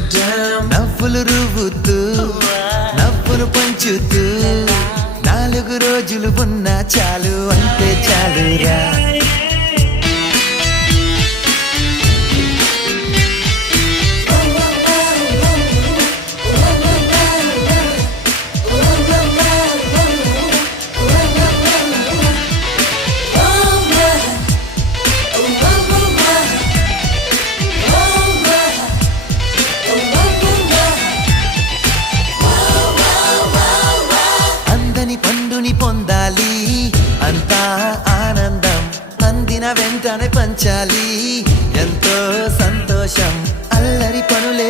నవ్వులు రువ్వుతూ నవ్వును పంచుతూ 4 రోజులు ఉన్నా చాలు అంటే చాలురా. పండుని పొందాలి అంతా ఆనందం అందిన వెంటనే పంచాలి